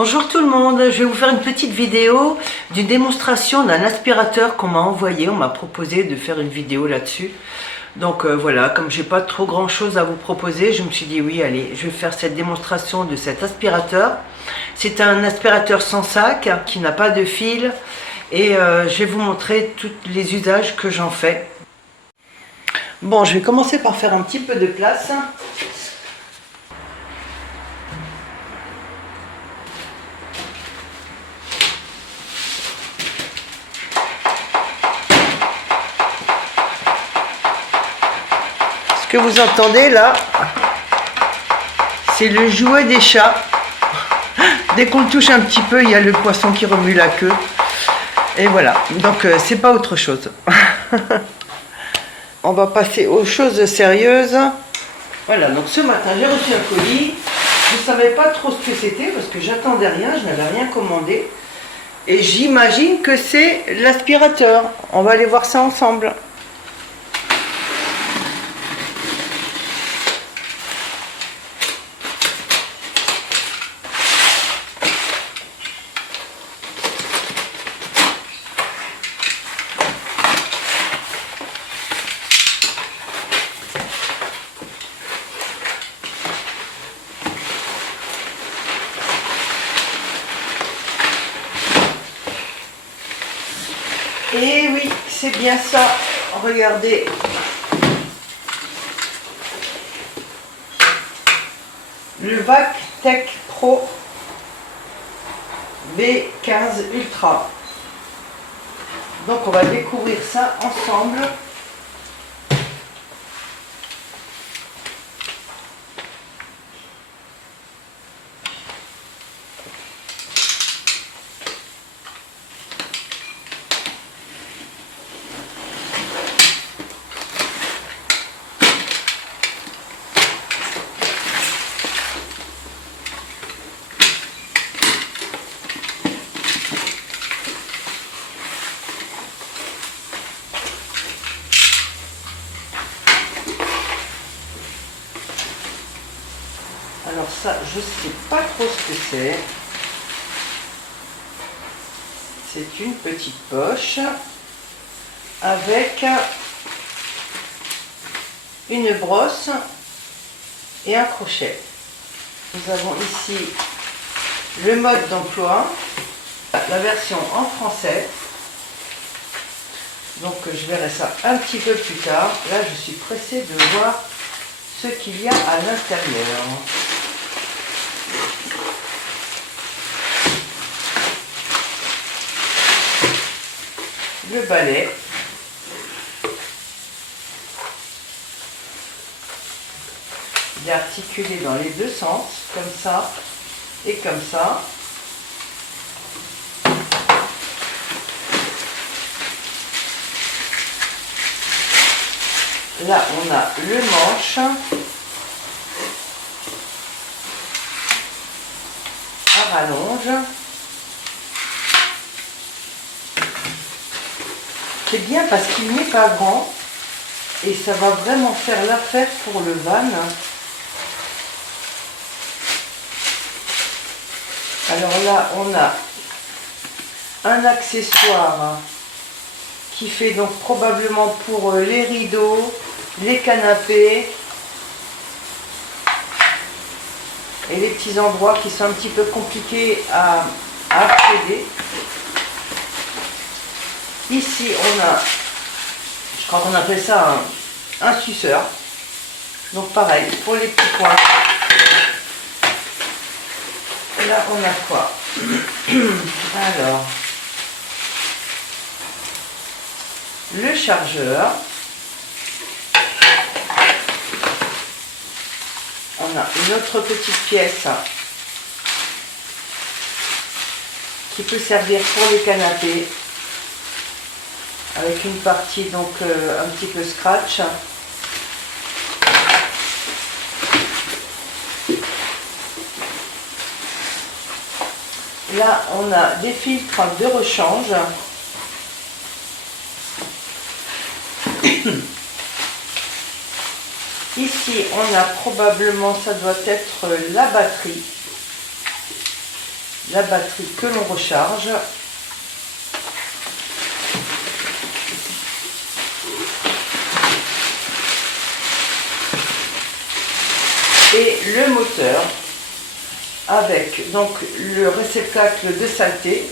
Bonjour tout le monde, je vais vous faire une petite vidéo d'une démonstration d'un aspirateur qu'on m'a envoyé. On m'a proposé de faire une vidéo là-dessus. Donc voilà, comme j'ai pas trop grand chose à vous proposer, je me suis dit oui, allez, je vais faire cette démonstration de cet aspirateur. C'est un aspirateur sans sac qui n'a pas de fil et je vais vous montrer tous les usages que j'en fais. Bon, je vais commencer par faire un petit peu de place. Ce que vous entendez là, c'est le jouet des chats. Dès qu'on le touche un petit peu, il y a le poisson qui remue la queue. Et voilà, donc c'est pas autre chose. On va passer aux choses sérieuses. Voilà, donc ce matin j'ai reçu un colis. Je ne savais pas trop ce que c'était parce que j'attendais rien, je n'avais rien commandé. Et j'imagine que c'est l'aspirateur. On va aller voir ça ensemble. Et oui, c'est bien ça. Regardez. Le Vac Tech Pro B15 Ultra. Donc on va découvrir ça ensemble. Alors ça, je sais pas trop ce que c'est. C'est une petite poche avec une brosse et un crochet. Nous avons ici le mode d'emploi, la version en français. Donc je verrai ça un petit peu plus tard. Là, je suis pressée de voir ce qu'il y a à l'intérieur. Le balai. Il est articulé dans les deux sens, comme ça et comme ça. Là, on a le manche à rallonge. C'est bien parce qu'il n'est pas grand et ça va vraiment faire l'affaire pour le van. Alors là, on a un accessoire qui fait donc probablement pour les rideaux, les canapés et les petits endroits qui sont un petit peu compliqués à accéder. Ici, on a, je crois qu'on appelle ça un suceur. Donc pareil, pour les petits coins. Là, on a quoi? Alors, le chargeur. On a une autre petite pièce qui peut servir pour les canapés. Avec une partie donc un petit peu scratch. Là, on a des filtres de rechange. Ici, on a probablement, ça doit être la batterie. la batterie que l'on recharge. Et le moteur avec donc le réceptacle de saleté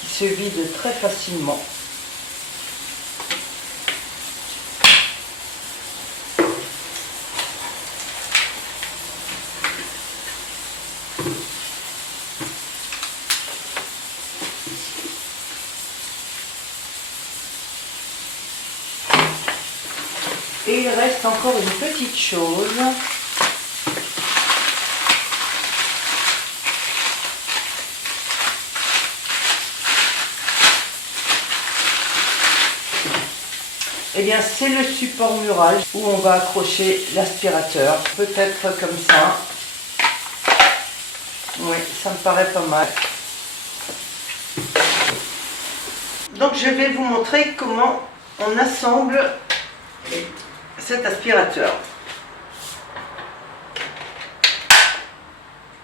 qui se vide très facilement. Et il reste encore une petite chose. Eh bien, c'est le support mural où on va accrocher l'aspirateur. Peut-être comme ça. Oui, ça me paraît pas mal. Donc, je vais vous montrer comment on assemble cet aspirateur.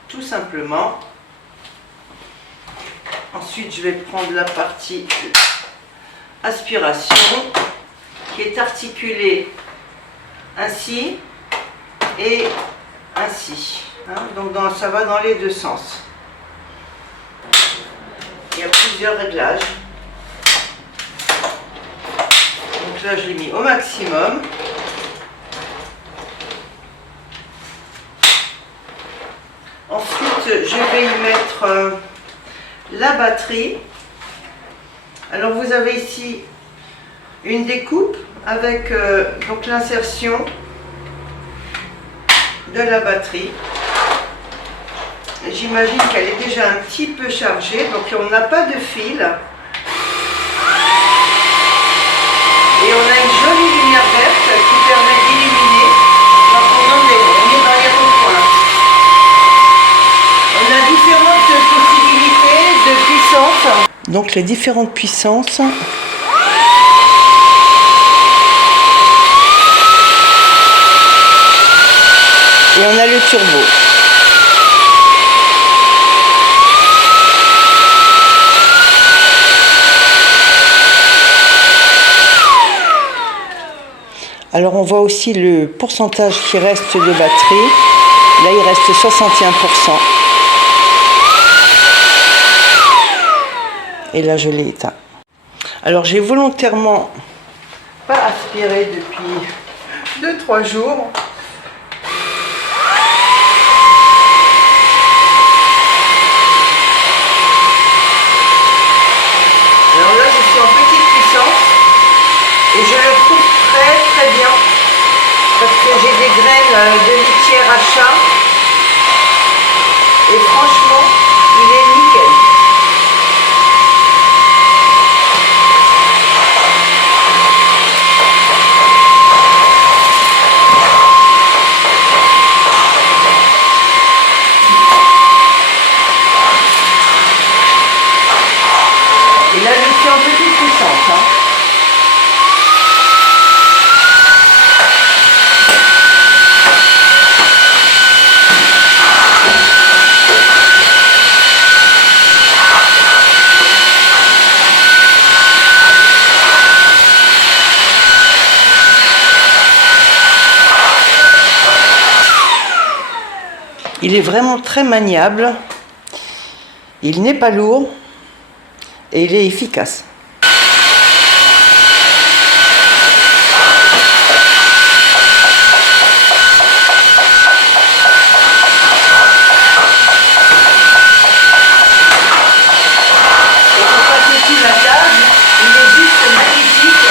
Tout simplement. Ensuite, je vais prendre la partie aspiration qui est articulée ainsi et ainsi. Hein, donc ça va dans les deux sens. Il y a plusieurs réglages. Donc là, je l'ai mis au maximum. Ensuite, je vais y mettre la batterie. Alors, vous avez ici une découpe avec donc l'insertion de la batterie. J'imagine qu'elle est déjà un petit peu chargée, donc on n'a pas de fil. Et on a une jolie lumière verte qui permet d'illuminer quand on est dans les recoins. On a différentes possibilités de puissance. Donc les différentes puissances. Et on a le turbo. Alors on voit aussi le pourcentage qui reste de batterie. Là il reste 61%. Et là je l'ai éteint. Alors j'ai volontairement pas aspiré depuis 2-3 jours. Alors là je suis en petite puissance et je le trouve très bien parce que j'ai des graines de litière à chat et franchement il est nickel. Et là je suis en petite puissance. Hein. Il est vraiment très maniable, il n'est pas lourd et il est efficace. Et pour passer tout la table, il est juste magnifique.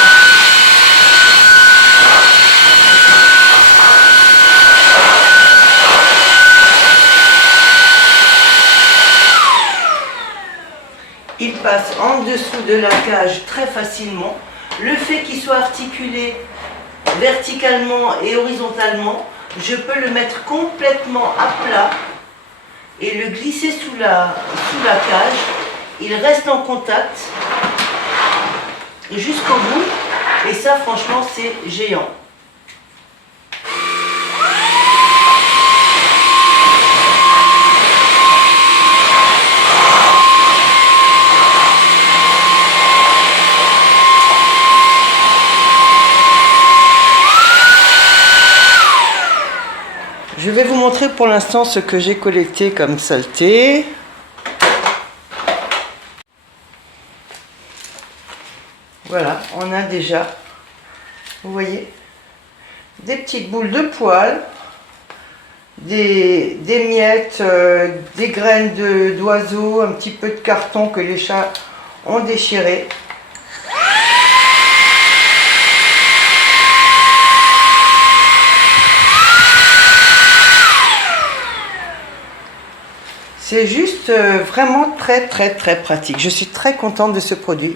Il passe en dessous de la cage très facilement. Le fait qu'il soit articulé verticalement et horizontalement, je peux le mettre complètement à plat et le glisser sous la cage. Il reste en contact jusqu'au bout et ça franchement c'est géant. montrer pour l'instant ce que j'ai collecté comme saleté. Voilà, on a déjà, vous voyez, des petites boules de poils, des miettes, des graines d'oiseaux, un petit peu de carton que les chats ont déchiré. C'est juste vraiment très pratique. Je suis très contente de ce produit.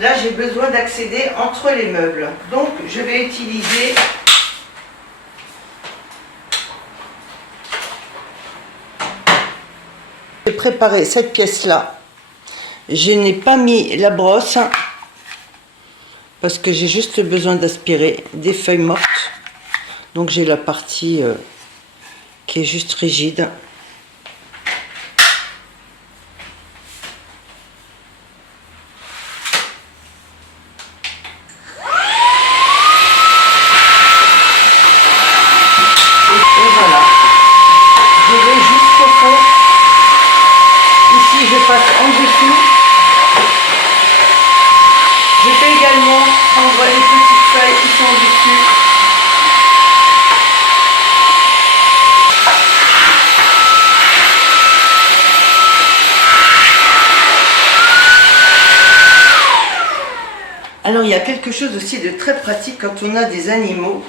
Là, j'ai besoin d'accéder entre les meubles. Donc, je vais utiliser j'ai préparé cette pièce-là. Je n'ai pas mis la brosse parce que j'ai juste besoin d'aspirer des feuilles mortes. Donc, j'ai la partie qui est juste rigide. Prendre les petites feuilles qui sont dessus. Alors il y a quelque chose aussi de très pratique quand on a des animaux.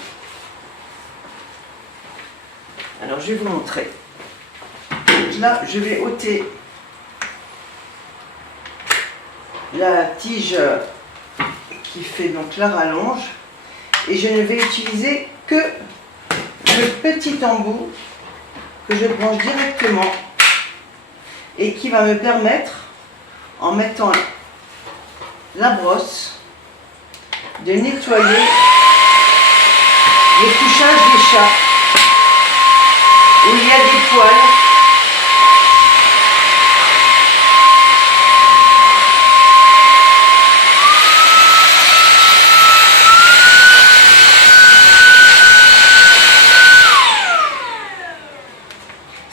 Alors je vais vous montrer. Là je vais ôter la tige qui fait donc la rallonge et je ne vais utiliser que le petit embout que je branche directement et qui va me permettre, en mettant la brosse, de nettoyer les couchages des chats où il y a des poils.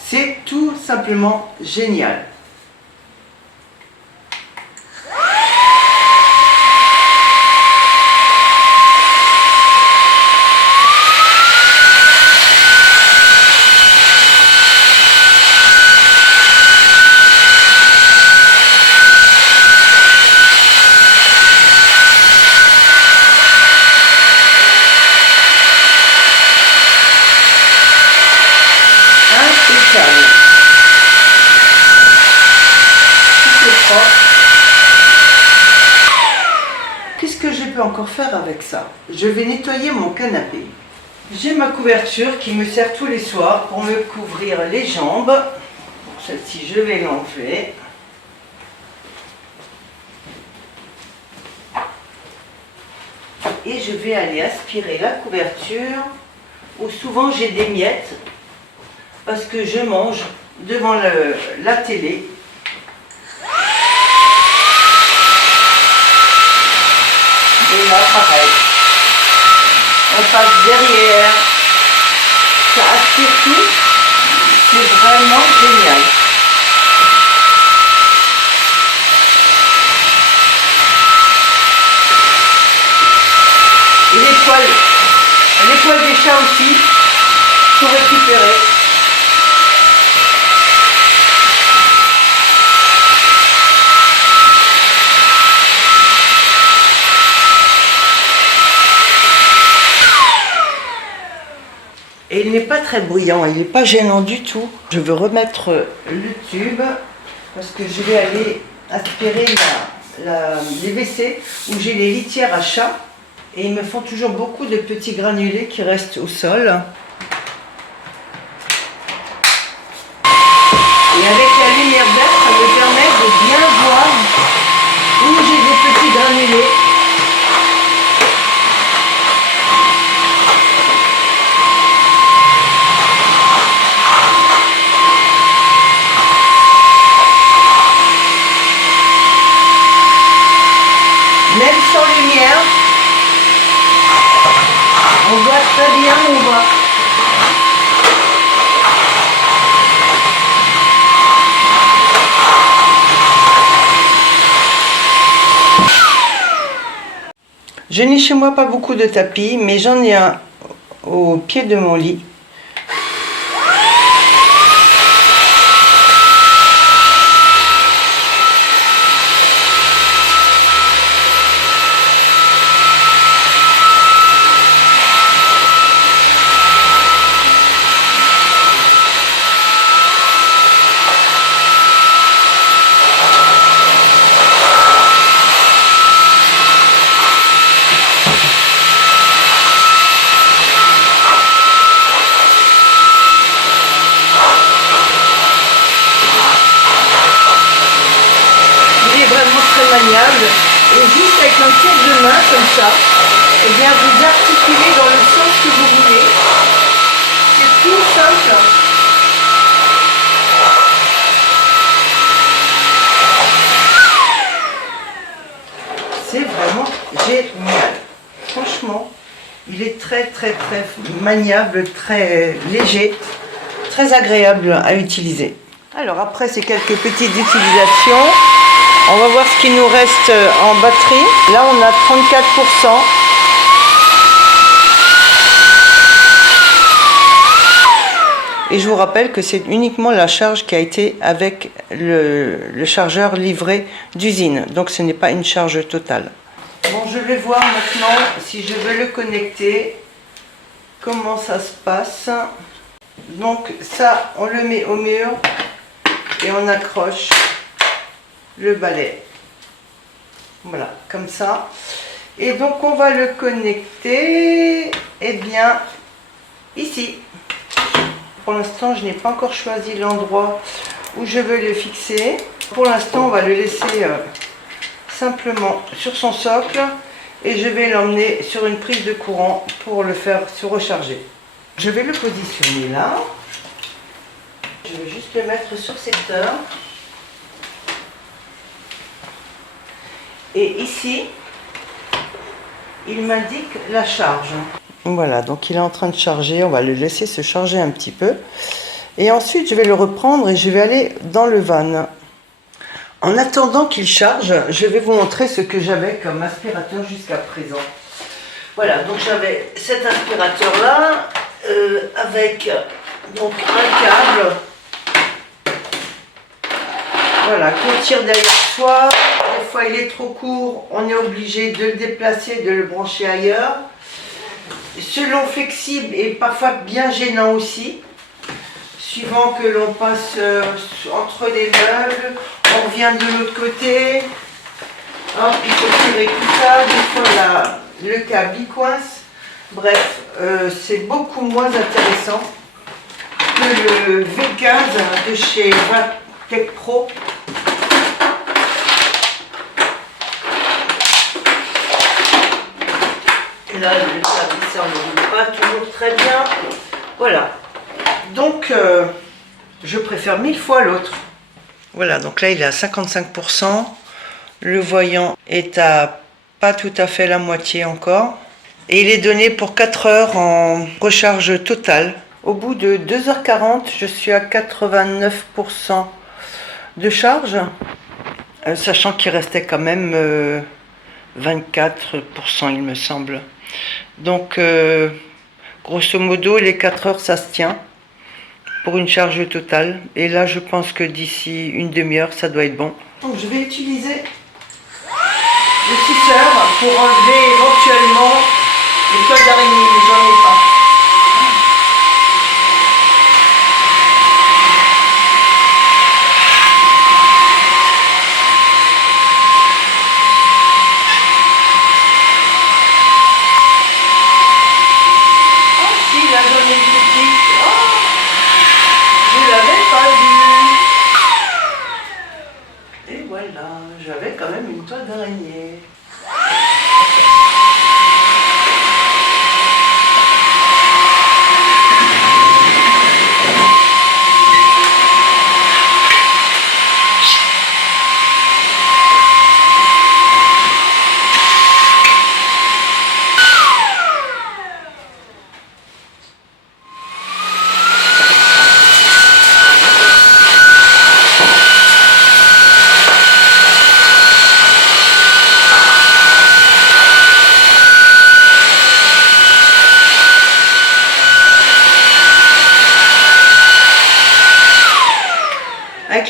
C'est tout simplement génial. Qu'est-ce que je peux encore faire avec ça? Je vais nettoyer mon canapé. J'ai ma couverture qui me sert tous les soirs pour me couvrir les jambes. Celle-ci, je vais l'enlever. Et je vais aller aspirer la couverture où souvent j'ai des miettes parce que je mange devant la télé. Et là, pareil. On passe derrière. Ça aspire tout. C'est vraiment génial. Et les poils des chats aussi sont récupérés. Et il n'est pas très bruyant, il n'est pas gênant du tout. Je veux remettre le tube parce que je vais aller aspirer les WC où j'ai les litières à chat. Et ils me font toujours beaucoup de petits granulés qui restent au sol. Et avec la lumière verte, ça me permet de bien voir Je n'ai chez moi pas beaucoup de tapis, mais j'en ai un au pied de mon lit. Maniable, et juste avec un tour de main comme ça, et bien vous articulez dans le sens que vous voulez. C'est tout simple. C'est vraiment génial. Franchement, il est très maniable, très léger, très agréable à utiliser. Alors après ces quelques petites utilisations, on va voir ce qu'il nous reste en batterie. Là, on a 34%. Et je vous rappelle que c'est uniquement la charge qui a été avec le chargeur livré d'usine. Donc, ce n'est pas une charge totale. Bon, je vais voir maintenant si je veux le connecter. Comment ça se passe. Donc, ça, on le met au mur et on accroche le balai, voilà, comme ça. Et donc on va le connecter, eh bien, ici. Pour l'instant, je n'ai pas encore choisi l'endroit où je veux le fixer. Pour l'instant, on va le laisser simplement sur son socle et je vais l'emmener sur une prise de courant pour le faire se recharger. Je vais le positionner là. Je vais juste le mettre sur secteur. Et ici, il m'indique la charge. Voilà, donc il est en train de charger. On va le laisser se charger un petit peu. Et ensuite, je vais le reprendre et je vais aller dans le van. En attendant qu'il charge, je vais vous montrer ce que j'avais comme aspirateur jusqu'à présent. Voilà, donc j'avais cet aspirateur-là avec donc un câble. Voilà, qu'on tire derrière soi. Des fois il est trop court, on est obligé de le déplacer, de le brancher ailleurs. Selon flexible et parfois bien gênant aussi. Suivant que l'on passe entre les meubles, on revient de l'autre côté. Hop, il faut tirer tout ça. Des fois le câble il coince. Bref, c'est beaucoup moins intéressant que le V15 de chez Tech Pro. Et là, le service, on ne roule pas toujours très bien. Voilà. Donc, je préfère 1000 fois l'autre. Voilà, donc là, il est à 55%. Le voyant est à pas tout à fait la moitié encore. Et il est donné pour 4 heures en recharge totale. Au bout de 2h40, je suis à 89% de charge, sachant qu'il restait quand même 24%, il me semble. Donc, grosso modo, les 4 heures, ça se tient pour une charge totale. Et là, je pense que d'ici une demi-heure, ça doit être bon. Donc, je vais utiliser le suceur pour enlever éventuellement les toiles d'araignée, mais j'en ai pas. J'avais quand même une toile d'araignée.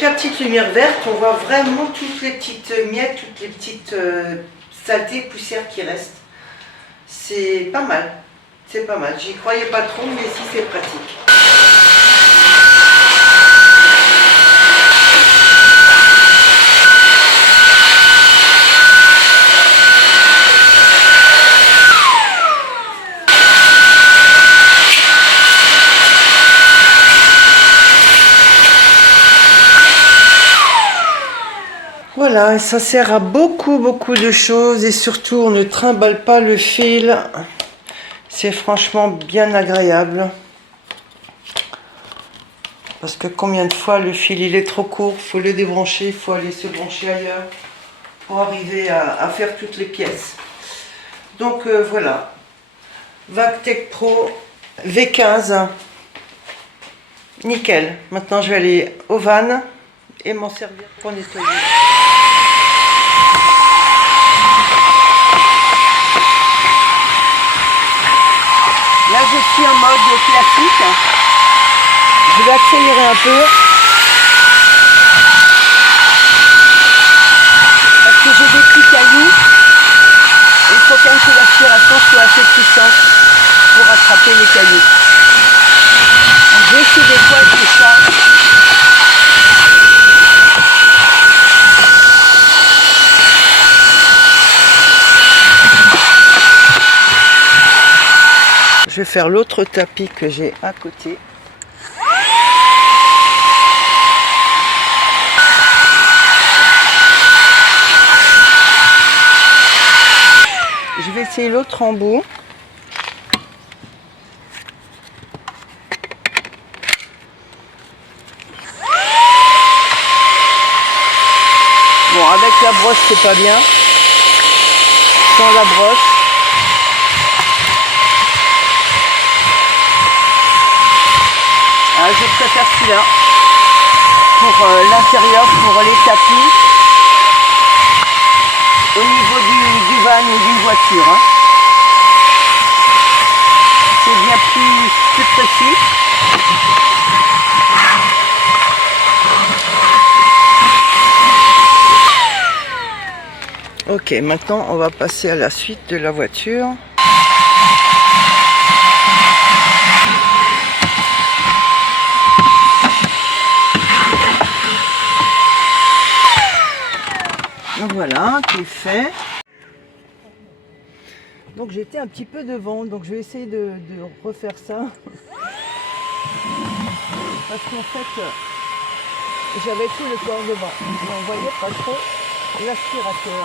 la petite lumière verte, on voit vraiment toutes les petites miettes, toutes les petites saletés, poussières qui restent. C'est pas mal. C'est pas mal. J'y croyais pas trop, mais si c'est pratique. Voilà, et ça sert à beaucoup de choses et surtout on ne trimballe pas le fil. C'est franchement bien agréable. Parce que combien de fois le fil il est trop court, il faut le débrancher, il faut aller se brancher ailleurs pour arriver à faire toutes les pièces. Donc voilà, Vactech Pro V15, nickel. Maintenant je vais aller au van et m'en servir pour nettoyer. Là, je suis en mode classique. Je vais accélérer un peu. Parce que j'ai des petits cailloux. Il faut quand même que l'aspiration soit assez puissante pour attraper les cailloux. Donc, je vais essayer des fois avec ça. Je vais faire l'autre tapis que j'ai à côté. Je vais essayer l'autre embout. Bon, avec la brosse, c'est pas bien. Sans la brosse. Je préfère celui-là pour l'intérieur, pour les tapis, au niveau du van ou d'une voiture. Hein. C'est bien plus précis. Ok, maintenant on va passer à la suite de la voiture. Voilà, qui est fait. Donc j'étais un petit peu devant, donc je vais essayer de refaire ça. Parce qu'en fait, j'avais tout le corps devant. Je n'en voyais pas trop l'aspirateur.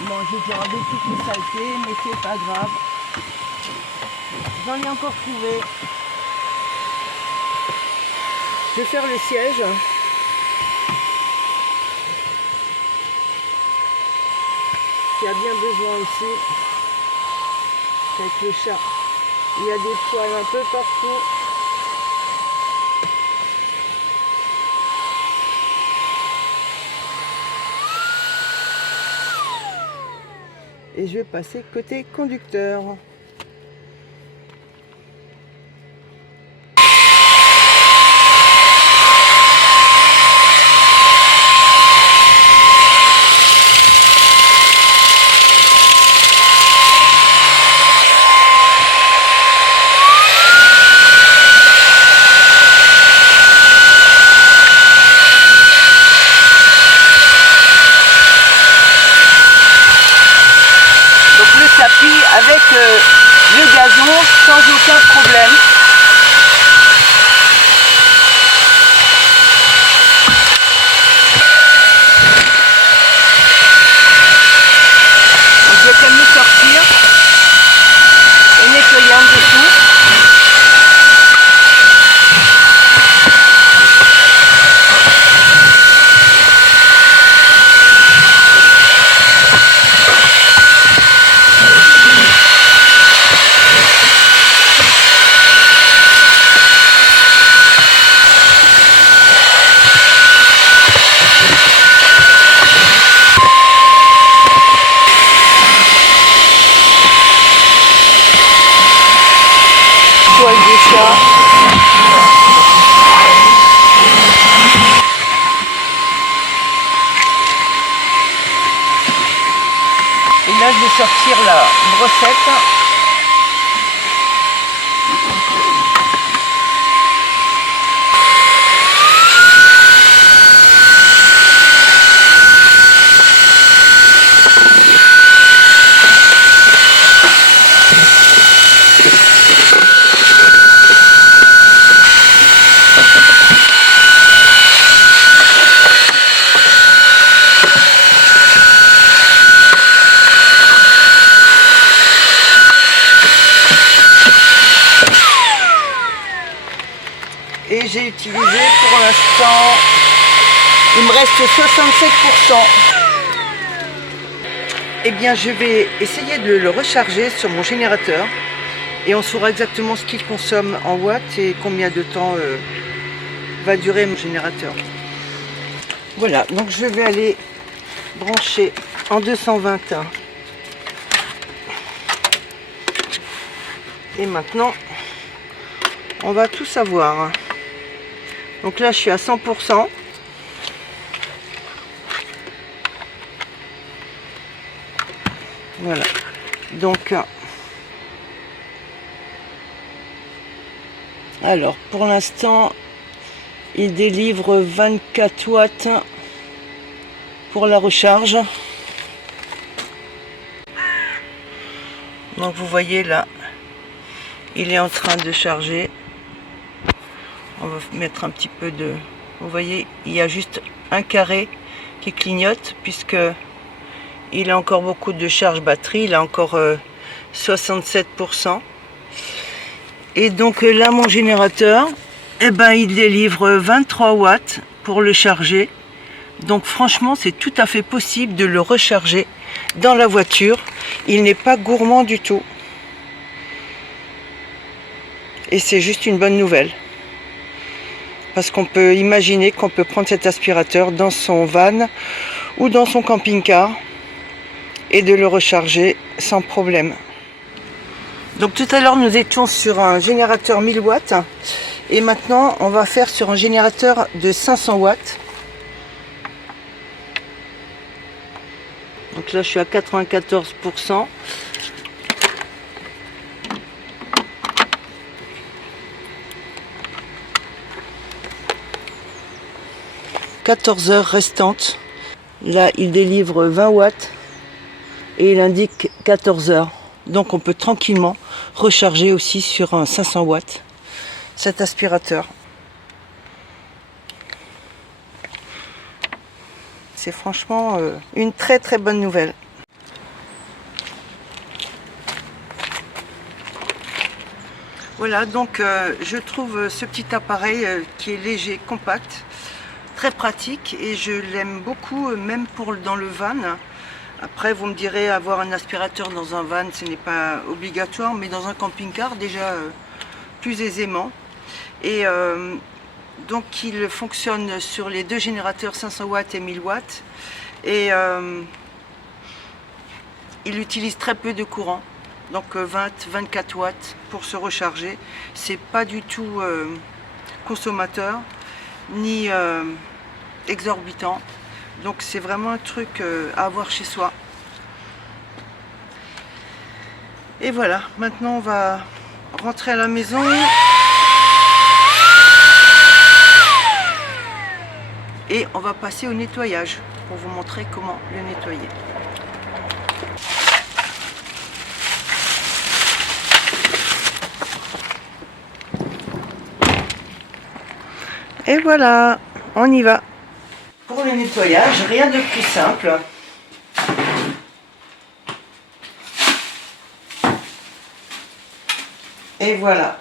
Bon, j'ai déjà enlevé toutes les saletés, mais c'est pas grave. J'en ai encore trouvé. Je vais faire le siège. Qui a bien besoin aussi, avec le chat. Il y a des poils un peu partout. Et je vais passer côté conducteur. Avec le gazon sans aucun problème. Donc je vais quand même le sortir et nettoyer en dessous. recette. Et j'ai utilisé pour l'instant, il me reste 67%. Eh bien je vais essayer de le recharger sur mon générateur et on saura exactement ce qu'il consomme en watts et combien de temps va durer mon générateur. Voilà, donc je vais aller brancher en 220. Et maintenant, on va tout savoir. Donc là, je suis à 100%. Voilà. Donc, alors, pour l'instant, il délivre 24 watts pour la recharge. Donc, vous voyez là, il est en train de charger. On va mettre un petit peu de... Vous voyez, il y a juste un carré qui clignote puisque il a encore beaucoup de charge batterie. Il a encore 67%. Et donc là, mon générateur, eh ben, il délivre 23 watts pour le charger. Donc franchement, c'est tout à fait possible de le recharger dans la voiture. Il n'est pas gourmand du tout. Et c'est juste une bonne nouvelle. Parce qu'on peut imaginer qu'on peut prendre cet aspirateur dans son van ou dans son camping-car et de le recharger sans problème. Donc tout à l'heure nous étions sur un générateur 1000 watts et maintenant on va faire sur un générateur de 500 watts. Donc là je suis à 94%. « 14 heures restantes. Là, il délivre 20 watts et il indique 14 heures. Donc, on peut tranquillement recharger aussi sur un 500 watts cet aspirateur. C'est franchement une très très bonne nouvelle. Voilà, donc je trouve ce petit appareil qui est léger, compact, très pratique et je l'aime beaucoup, même pour dans le van. Après, vous me direz, avoir un aspirateur dans un van, ce n'est pas obligatoire, mais dans un camping-car, déjà plus aisément. Et donc, il fonctionne sur les deux générateurs 500 watts et 1000 watts. Et il utilise très peu de courant. Donc 20-24 watts pour se recharger. C'est pas du tout consommateur, ni exorbitant. Donc c'est vraiment un truc à avoir chez soi. Et voilà, maintenant on va rentrer à la maison. Et on va passer au nettoyage pour vous montrer comment le nettoyer. Et voilà, on y va. Pour le nettoyage, rien de plus simple. Et voilà.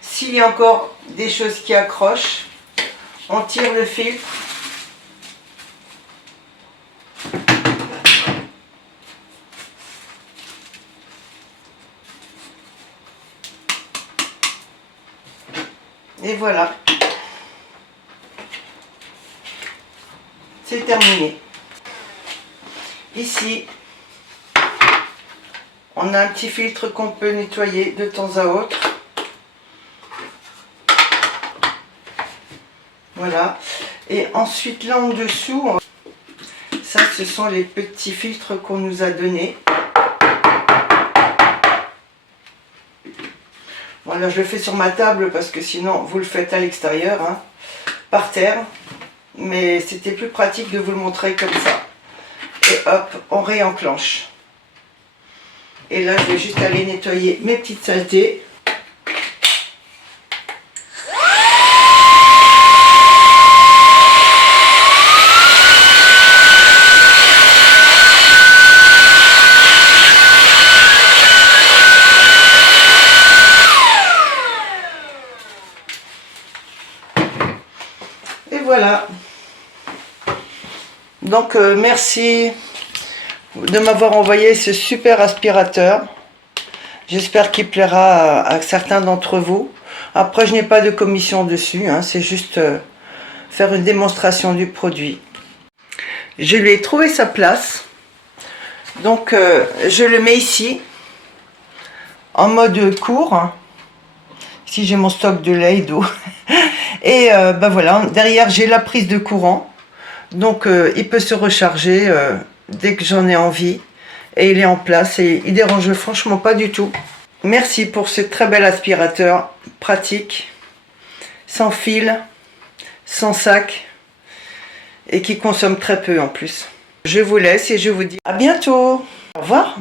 S'il y a encore des choses qui accrochent, on tire le filtre. Et voilà. C'est terminé. Ici, on a un petit filtre qu'on peut nettoyer de temps à autre. Voilà. Et ensuite, là en dessous, ça, ce sont les petits filtres qu'on nous a donnés. Alors je le fais sur ma table parce que sinon vous le faites à l'extérieur, hein, par terre. Mais c'était plus pratique de vous le montrer comme ça. Et hop, on réenclenche. Et là, je vais juste aller nettoyer mes petites saletés. Et voilà. Donc, merci de m'avoir envoyé ce super aspirateur. J'espère qu'il plaira à certains d'entre vous. Après, je n'ai pas de commission dessus, hein, c'est juste faire une démonstration du produit. Je lui ai trouvé sa place. Donc, je le mets ici, en mode court. Ici, j'ai mon stock de lait et d'eau. Et ben voilà, derrière, j'ai la prise de courant. Donc, il peut se recharger dès que j'en ai envie. Et il est en place et il dérange franchement pas du tout. Merci pour ce très bel aspirateur pratique, sans fil, sans sac et qui consomme très peu en plus. Je vous laisse et je vous dis à bientôt. Au revoir.